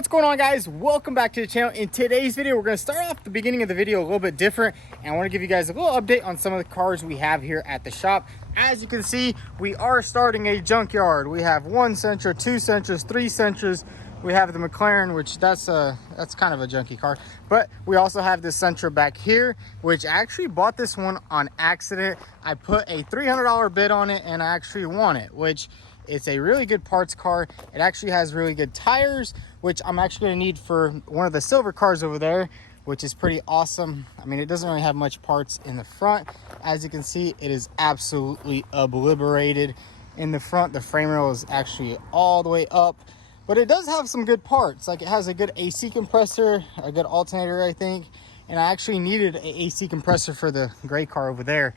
What's going on, guys? Welcome back to the channel. In today's video, we're going to start off the beginning of the video a little bit different, and I want to give you guys a little update on some of the cars we have here at the shop. As you can see, we are starting a junkyard. We have one Sentra, two Sentras, three Sentras. We have the McLaren, which that's kind of a junky car, but we also have this Sentra back here, which I actually bought this one on accident. I put a $300 bid on it and I actually won it, which it's a really good parts car. It actually has really good tires, which I'm actually going to need for one of the silver cars over there, which is pretty awesome. I mean, it doesn't really have much parts in the front. As you can see, it is absolutely obliterated in the front. The frame rail is actually all the way up, but it does have some good parts. Like, it has a good AC compressor, a good alternator, I think, and I actually needed an AC compressor for the gray car over there.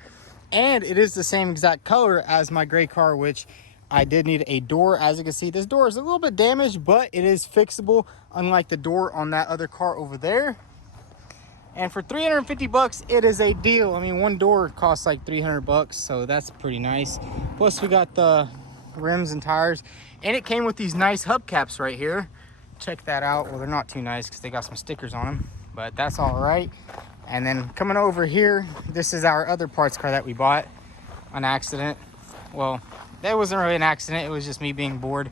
And it is the same exact color as my gray car, which I did need a door. As you can see, this door is a little bit damaged, but it is fixable, unlike the door on that other car over there. And for 350 bucks, it is a deal. I mean, one door costs like 300 bucks, so that's pretty nice. Plus, we got the rims and tires, and it came with these nice hubcaps right here. Check that out. Well, they're not too nice because they got some stickers on them, but that's all right. And then coming over here, this is our other parts car that we bought on accident. Well, that wasn't really an accident, it was just me being bored.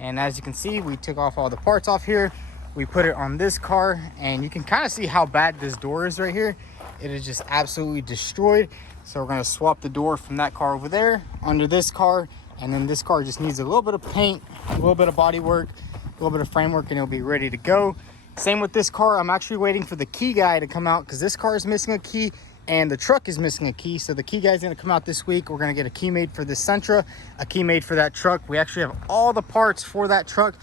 And as you can see, we took off all the parts off here. We put it on this car, and you can kind of see how bad this door is right here. It is just absolutely destroyed. So we're going to swap the door from that car over there onto this car, and then this car just needs a little bit of paint, a little bit of body work, a little bit of framework, and it'll be ready to go. Same with this car. I'm actually waiting for the key guy to come out because this car is missing a key and the truck is missing a key. So the key guy's gonna come out this week. We're gonna get a key made for this Sentra, a key made for that truck. We actually have all the parts for that truck.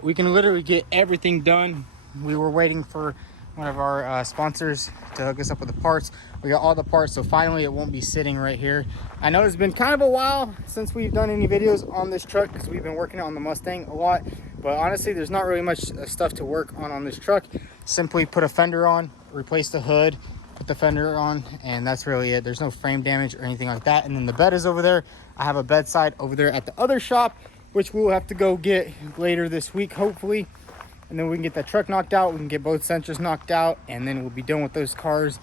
We can literally get everything done. We were waiting for one of our sponsors to hook us up with the parts. We got all the parts, so finally it won't be sitting right here. I know it's been kind of a while since we've done any videos on this truck because we've been working on the Mustang a lot, but honestly, there's not really much stuff to work on this truck. Simply put a fender on, replace the hood, put the fender on, and that's really it. There's no frame damage or anything like that. And then the bed is over there. I have a bedside over there at the other shop, which we'll have to go get later this week, hopefully. And then we can get that truck knocked out. We can get both Sentras knocked out, and then we'll be done with those cars.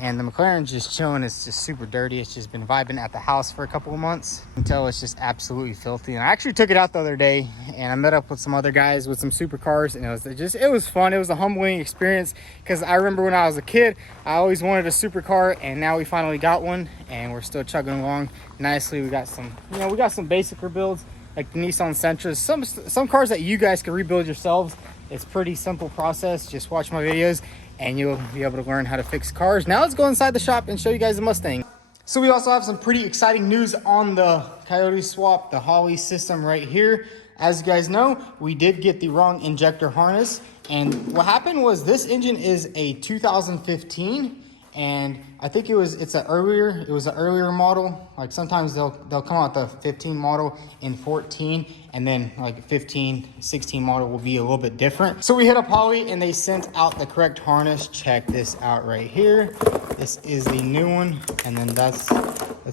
And the McLaren's just chilling. It's just super dirty. It's just been vibing at the house for a couple of months until it's just absolutely filthy. And I actually took it out the other day, and I met up with some other guys with some supercars, and it was fun. It was a humbling experience because I remember when I was a kid, I always wanted a supercar, and now we finally got one, and we're still chugging along nicely. We got some, we got some basic rebuilds like the Nissan Sentras, some cars that you guys can rebuild yourselves. It's pretty simple process. Just watch my videos and you'll be able to learn how to fix cars. Now let's go inside the shop and show you guys the Mustang. So we also have some pretty exciting news on the Holley Swap, the Holley system right here. As you guys know, we did get the wrong injector harness. And what happened was this engine is a 2015. And I think it was an earlier model. Like sometimes they'll come out the 15 model in 14, and then like 15, 16 model will be a little bit different. So we hit up Holley and they sent out the correct harness. Check this out right here. This is the new one, and then let's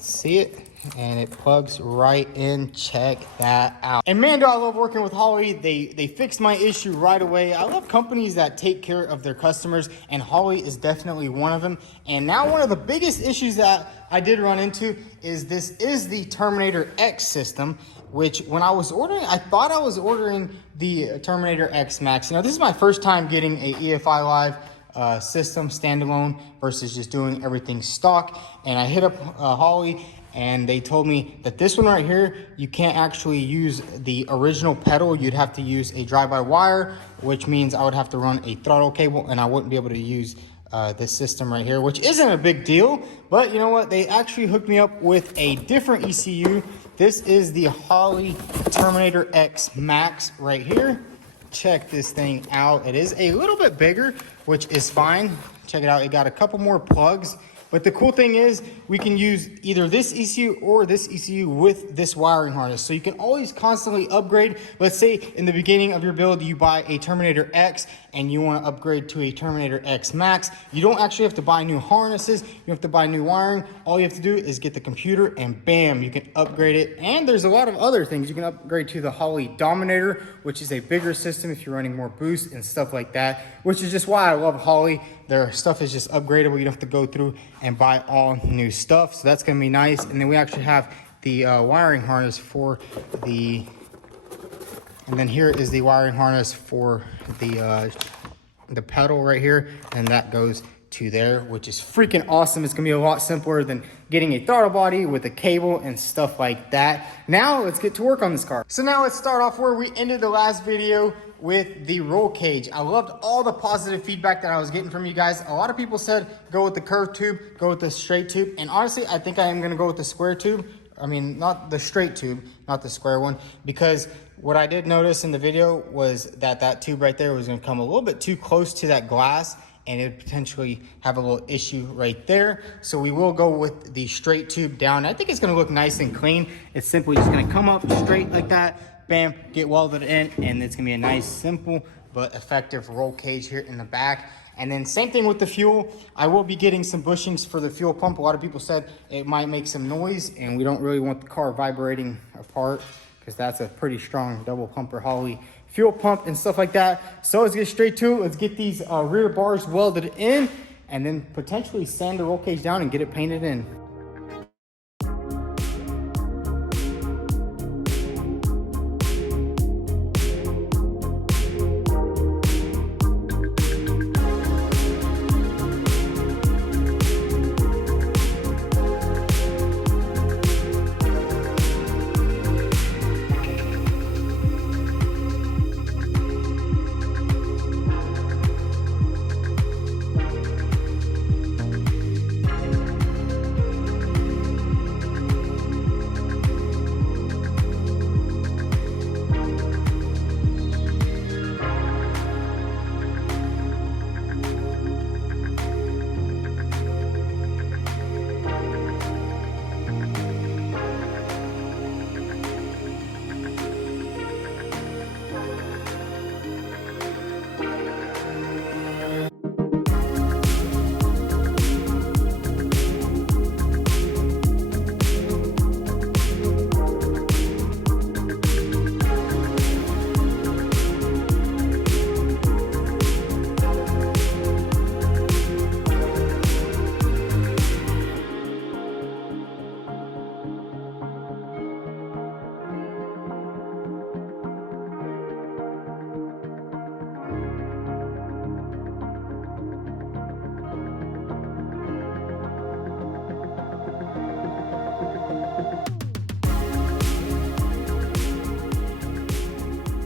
see it. And it plugs right in. Check that out. And man, do I love working with Holley. They fixed my issue right away. I love companies that take care of their customers, and Holley is definitely one of them. And now one of the biggest issues that I did run into is this is the Terminator X system, which when I was ordering, I thought I was ordering the Terminator X Max. This is my first time getting a EFI Live system standalone versus just doing everything stock. And I hit up Holley, and they told me that this one right here, you can't actually use the original pedal. You'd have to use a drive-by-wire, which means I would have to run a throttle cable, and I wouldn't be able to use this system right here, which isn't a big deal. But you know what? They actually hooked me up with a different ECU. This is the Holley Terminator X Max right here. Check this thing out. It is a little bit bigger, which is fine. Check it out. It got a couple more plugs But the cool thing is we can use either this ECU or this ECU with this wiring harness. So you can always constantly upgrade. Let's say in the beginning of your build, you buy a Terminator X and you want to upgrade to a Terminator X Max. You don't actually have to buy new harnesses. You have to buy new wiring. All you have to do is get the computer and bam, you can upgrade it. And there's a lot of other things. You can upgrade to the Holley Dominator, which is a bigger system if you're running more boost and stuff like that, which is just why I love Holley. Their stuff is just upgradable. You don't have to go through and buy all new stuff. So that's gonna be nice. And then we actually have the wiring harness for the, and then here is the wiring harness for the pedal right here. And that goes to there, which is freaking awesome. It's gonna be a lot simpler than getting a throttle body with a cable and stuff like that. Now let's get to work on this car. So now let's start off where we ended the last video, with the roll cage. I loved all the positive feedback that I was getting from you guys. A lot of people said go with the curved tube, go with the straight tube, and honestly I think I am gonna go with the square tube. I mean, not the straight tube, not the square one, because what I did notice in the video was that that tube right there was gonna come a little bit too close to that glass and it would potentially have a little issue right there. So we will go with the straight tube down. I think it's gonna look nice and clean. It's simply just gonna come up straight like that, bam, get welded in, and it's gonna be a nice, simple, but effective roll cage here in the back. And then same thing with the fuel. I will be getting some bushings for the fuel pump. A lot of people said it might make some noise, and we don't really want the car vibrating apart because that's a pretty strong double pumper Holley fuel pump and stuff like that. So let's get straight to it. Let's get these rear bars welded in, and then potentially sand the roll cage down and get it painted in.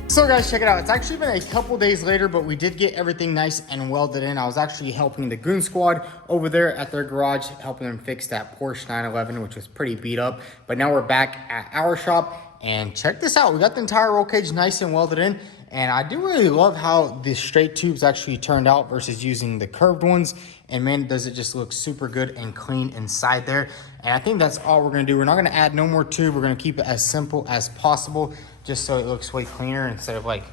So guys, check it out. It's actually been a couple days later, but we did get everything nice and welded in. I was actually helping the Goon Squad over there at their garage, helping them fix that Porsche 911, which was pretty beat up. But now we're back at our shop, and check this out. We got the entire roll cage nice and welded in, and I do really love how the straight tubes actually turned out versus using the curved ones. And man, does it just look super good and clean inside there. And I think that's all we're gonna do. We're not gonna add no more tube. We're gonna keep it as simple as possible, just so it looks way cleaner instead of like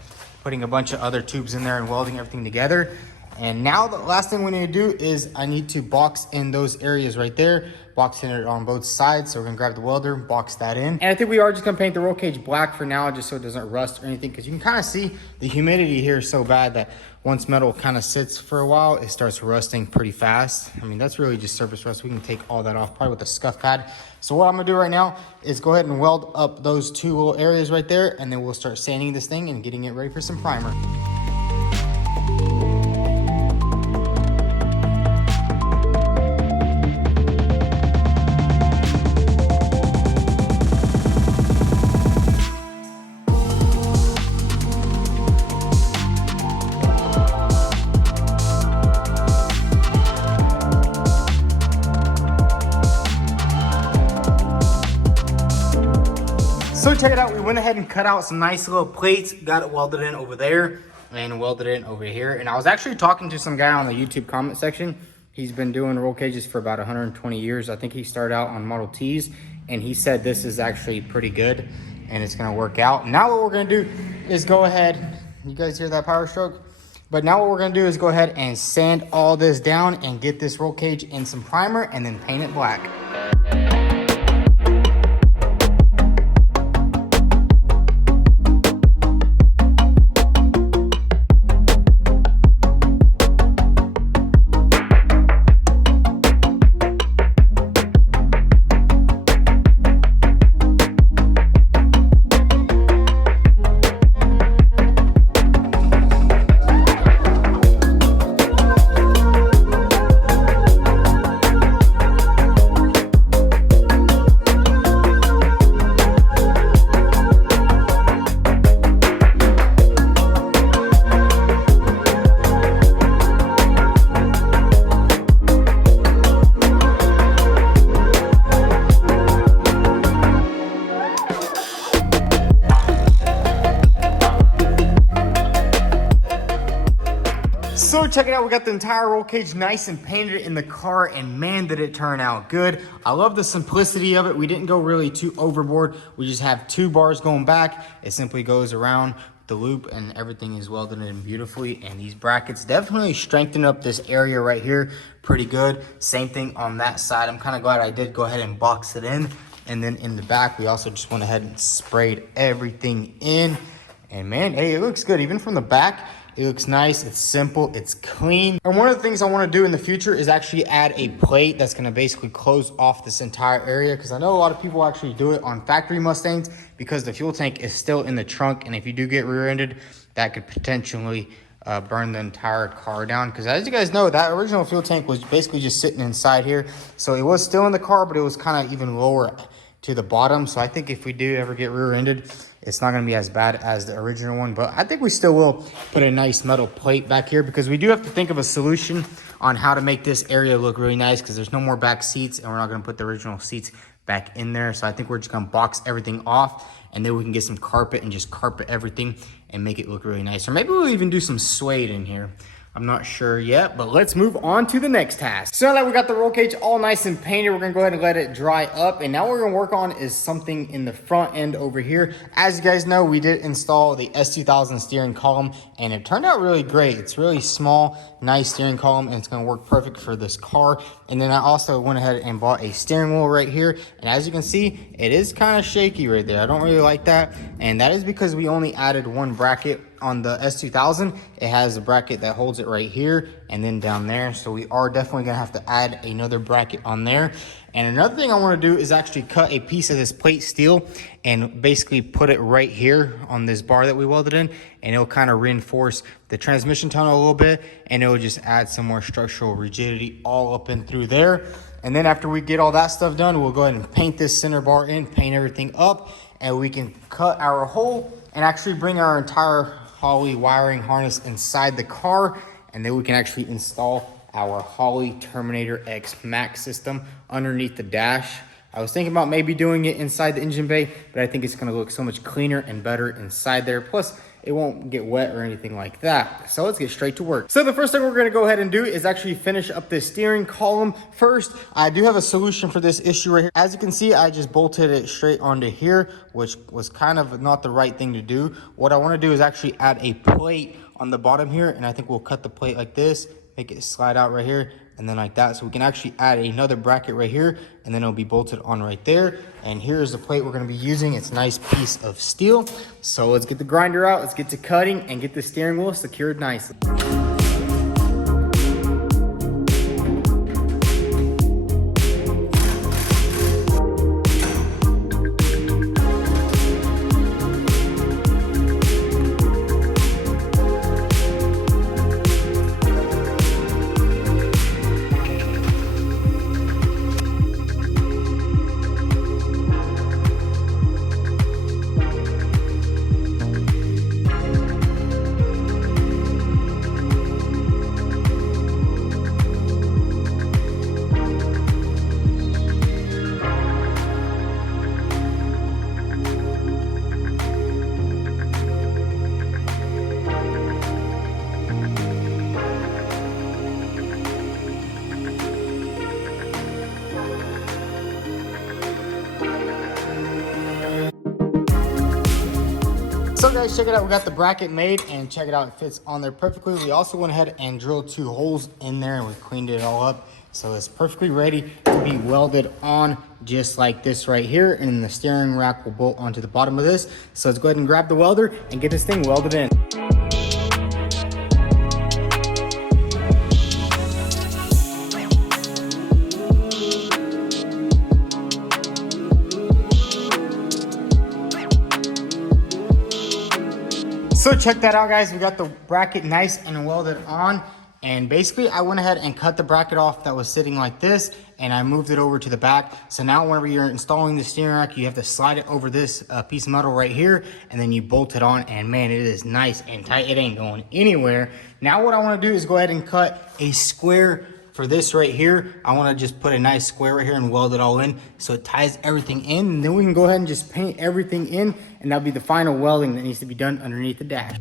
putting a bunch of other tubes in there and welding everything together. And now the last thing we need to do is I need to box in those areas right there, box in it on both sides. So we're gonna grab the welder, box that in. And I think we are just gonna paint the roll cage black for now, just so it doesn't rust or anything, because you can kind of see the humidity here is so bad that once metal kind of sits for a while, it starts rusting pretty fast. I mean, that's really just surface rust. We can take all that off probably with a scuff pad. So what I'm gonna do right now is go ahead and weld up those two little areas right there, and then we'll start sanding this thing and getting it ready for some primer. So check it out, we went ahead and cut out some nice little plates, got it welded in over there and welded in over here. And I was actually talking to some guy on the YouTube comment section, He's been doing roll cages for about 120 years. I think he started out on Model Ts, and he said this is actually pretty good and it's gonna work out. Now what we're gonna do is go ahead, you guys hear that power stroke? But now what we're gonna do is go ahead and sand all this down and get this roll cage in some primer and then paint it black. So check it out, we got the entire roll cage nice and painted in the car, and man did it turn out good. I love the simplicity of it. We didn't go really too overboard. We just have 2 bars going back. It simply goes around the loop and everything is welded in beautifully. And these brackets definitely strengthen up this area right here pretty good. Same thing on that side. I'm kind of glad I did go ahead and box it in. And then in the back, we also just went ahead and sprayed everything in. And man, hey, it looks good. Even from the back, it looks nice, it's simple, it's clean. And one of the things I wanna do in the future is actually add a plate that's gonna basically close off this entire area, because I know a lot of people actually do it on factory Mustangs because the fuel tank is still in the trunk, and if you do get rear-ended, that could potentially burn the entire car down. Because as you guys know, that original fuel tank was basically just sitting inside here. So it was still in the car, but it was kind of even lower to the bottom. So I think if we do ever get rear-ended, it's not going to be as bad as the original one, but I think we still will put a nice metal plate back here, because we do have to think of a solution on how to make this area look really nice, because there's no more back seats and we're not going to put the original seats back in there. So I think we're just going to box everything off, and then we can get some carpet and just carpet everything and make it look really nice. Or maybe we'll even do some suede in here. I'm not sure yet, but let's move on to the next task. So now that we got the roll cage all nice and painted, we're gonna go ahead and let it dry up. And now what we're gonna work on is something in the front end over here. As you guys know, we did install the S2000 steering column, and it turned out really great. It's really small, nice steering column, and it's gonna work perfect for this car. And then I also went ahead and bought a steering wheel right here. And as you can see, it is kind of shaky right there. I don't really like that. And that is because we only added 1 bracket on the S2000. It has a bracket that holds it right here and then down there. So we are definitely gonna have to add another bracket on there. And another thing I wanna do is actually cut a piece of this plate steel and basically put it right here on this bar that we welded in, and it'll kind of reinforce the transmission tunnel a little bit, and it will just add some more structural rigidity all up and through there. And then after we get all that stuff done, we'll go ahead and paint this center bar in, paint everything up, and we can cut our hole and actually bring our entire Holley wiring harness inside the car, and then we can actually install our Holley Terminator X Max system underneath the dash. I was thinking about maybe doing it inside the engine bay, but I think it's gonna look so much cleaner and better inside there. Plus, it won't get wet or anything like that. So let's get straight to work. So the first thing we're gonna go ahead and do is actually finish up this steering column first. I do have a solution for this issue right here. As you can see, I just bolted it straight onto here, which was kind of not the right thing to do. What I wanna do is actually add a plate on the bottom here, and I think we'll cut the plate like this, make it slide out right here, and then like that. So we can actually add another bracket right here, and then it'll be bolted on right there. And here's the plate we're gonna be using. It's a nice piece of steel. So let's get the grinder out, let's get to cutting and get the steering wheel secured nicely. guys, check it out. We got the bracket made, and check it out. It fits on there perfectly. We also went ahead and drilled 2 holes in there, and we cleaned it all up. So it's perfectly ready to be welded on, just like this right here. And then the steering rack will bolt onto the bottom of this. So let's go ahead and grab the welder and get this thing welded in. So check that out, guys. We got the bracket nice and welded on. And basically, I went ahead and cut the bracket off that was sitting like this, and I moved it over to the back. So now whenever you're installing the steering rack, you have to slide it over this piece of metal right here, and then you bolt it on, and man, it is nice and tight. It ain't going anywhere. Now what I want to do is go ahead and cut a square for this right here. I want to just put a nice square right here and weld it all in so it ties everything in. And then we can go ahead and just paint everything in, and that'll be the final welding that needs to be done underneath the dash.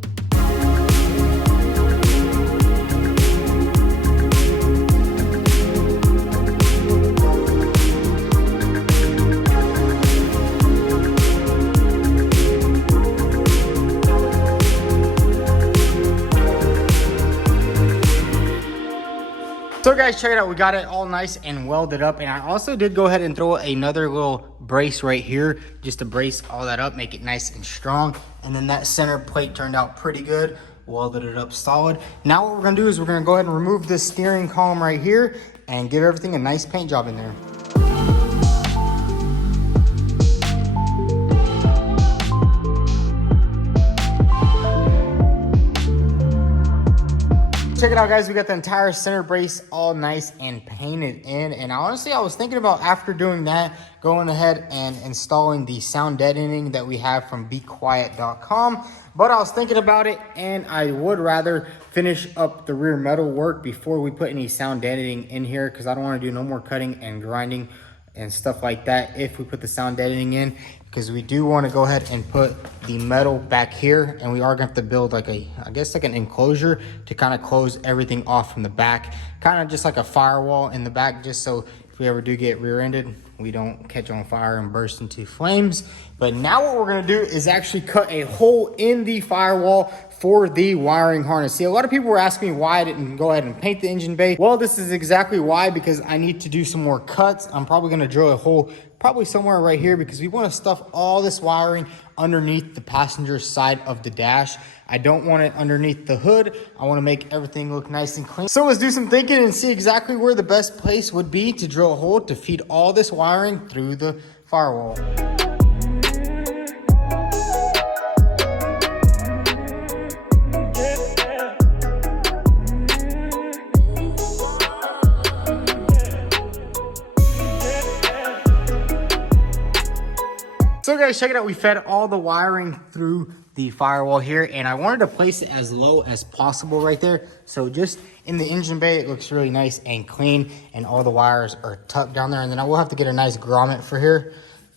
So guys, check it out. We got it all nice and welded up, and I also did go ahead and throw another little brace right here just to brace all that up, make it nice and strong. And then that center plate turned out pretty good, welded it up solid. Now what we're gonna do is we're gonna go ahead and remove this steering column right here and give everything a nice paint job in there. Check it out, guys. We got the entire center brace all nice and painted in. And honestly, I was thinking about, after doing that, going ahead and installing the sound deadening that we have from BeQuiet.com. But I was thinking about it, and I would rather finish up the rear metal work before we put any sound deadening in here, because I don't want to do no more cutting and grinding and stuff like that if we put the sound deadening in, because we do want to go ahead and put the metal back here, and we are going to have to build like a, I guess like an enclosure to kind of close everything off from the back, kind of just like a firewall in the back, just so if we ever do get rear-ended, we don't catch on fire and burst into flames. But now what we're going to do is actually cut a hole in the firewall for the wiring harness. See, a lot of people were asking me why I didn't go ahead and paint the engine bay. Well, this is exactly why, because I need to do some more cuts. I'm probably going to drill a hole probably somewhere right here, because we want to stuff all this wiring underneath the passenger side of the dash. I don't want it underneath the hood. I want to make everything look nice and clean. So let's do some thinking and see exactly where the best place would be to drill a hole to feed all this wiring through the firewall. So guys, check it out. We fed all the wiring through the firewall here, and I wanted to place it as low as possible right there. So just in the engine bay, it looks really nice and clean, and all the wires are tucked down there. And then I will have to get a nice grommet for here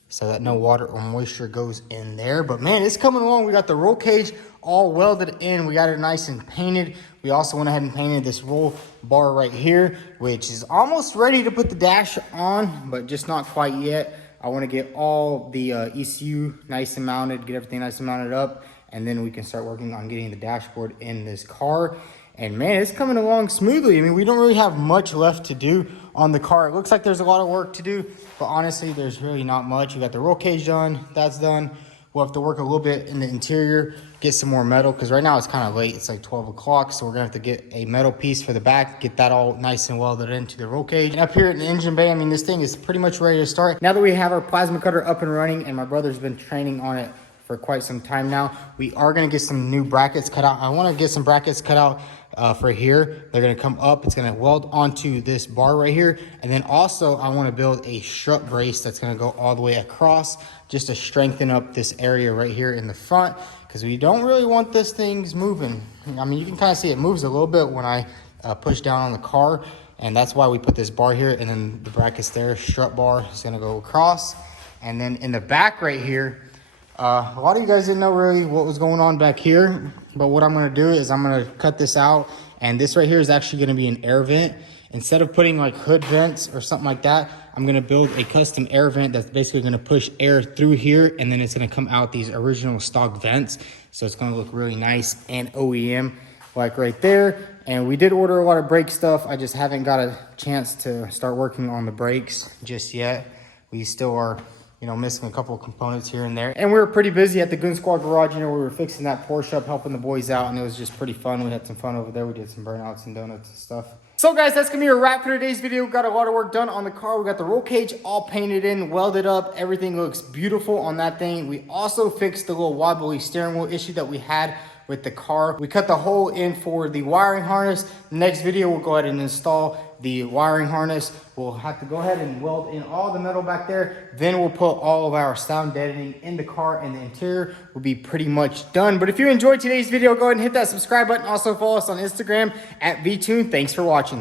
so that no water or moisture goes in there. But man, it's coming along. We got the roll cage all welded in. We got it nice and painted. We also went ahead and painted this roll bar right here, which is almost ready to put the dash on, but just not quite yet. I want to get all the ECU nice and mounted, get everything nice and mounted up, and then we can start working on getting the dashboard in this car. And man, it's coming along smoothly. I mean, we don't really have much left to do on the car. It looks like there's a lot of work to do, but honestly, there's really not much. We got the roll cage done, that's done. We'll have to work a little bit in the interior, get some more metal, because right now it's kind of late. It's like 12 o'clock, so we're gonna have to get a metal piece for the back, get that all nice and welded into the roll cage. And up here in the engine bay, I mean, this thing is pretty much ready to start. Now that we have our plasma cutter up and running, and my brother's been training on it for quite some time now, we are gonna get some new brackets cut out. I wanna get some brackets cut out for here. They're gonna come up, it's gonna weld onto this bar right here. And then also I wanna build a strut brace that's gonna go all the way across, just to strengthen up this area right here in the front, because we don't really want this thing's moving. I mean, you can kind of see it moves a little bit when I push down on the car, and that's why we put this bar here, and then the brackets there, strut bar is gonna go across. And then in the back right here, a lot of you guys didn't know really what was going on back here, but what I'm gonna do is I'm gonna cut this out, and this right here is actually gonna be an air vent. Instead of putting like hood vents or something like that, I'm gonna build a custom air vent that's basically gonna push air through here, and then it's gonna come out these original stock vents. So it's gonna look really nice and OEM like right there. And we did order a lot of brake stuff. I just haven't got a chance to start working on the brakes just yet. We still are, you know, missing a couple of components here and there. And we were pretty busy at the Goon Squad garage. You know, we were fixing that Porsche up, helping the boys out, and it was just pretty fun. We had some fun over there. We did some burnouts and donuts and stuff. So guys, that's gonna be a wrap for today's video. We got a lot of work done on the car. We got the roll cage all painted in, welded up. Everything looks beautiful on that thing. We also fixed the little wobbly steering wheel issue that we had with the car. We cut the hole in for the wiring harness. Next video, we'll go ahead and install the wiring harness. We'll have to go ahead and weld in all the metal back there. Then we'll put all of our sound deadening in the car, and the interior will be pretty much done. But if you enjoyed today's video, go ahead and hit that subscribe button. Also follow us on Instagram at VTune. Thanks for watching.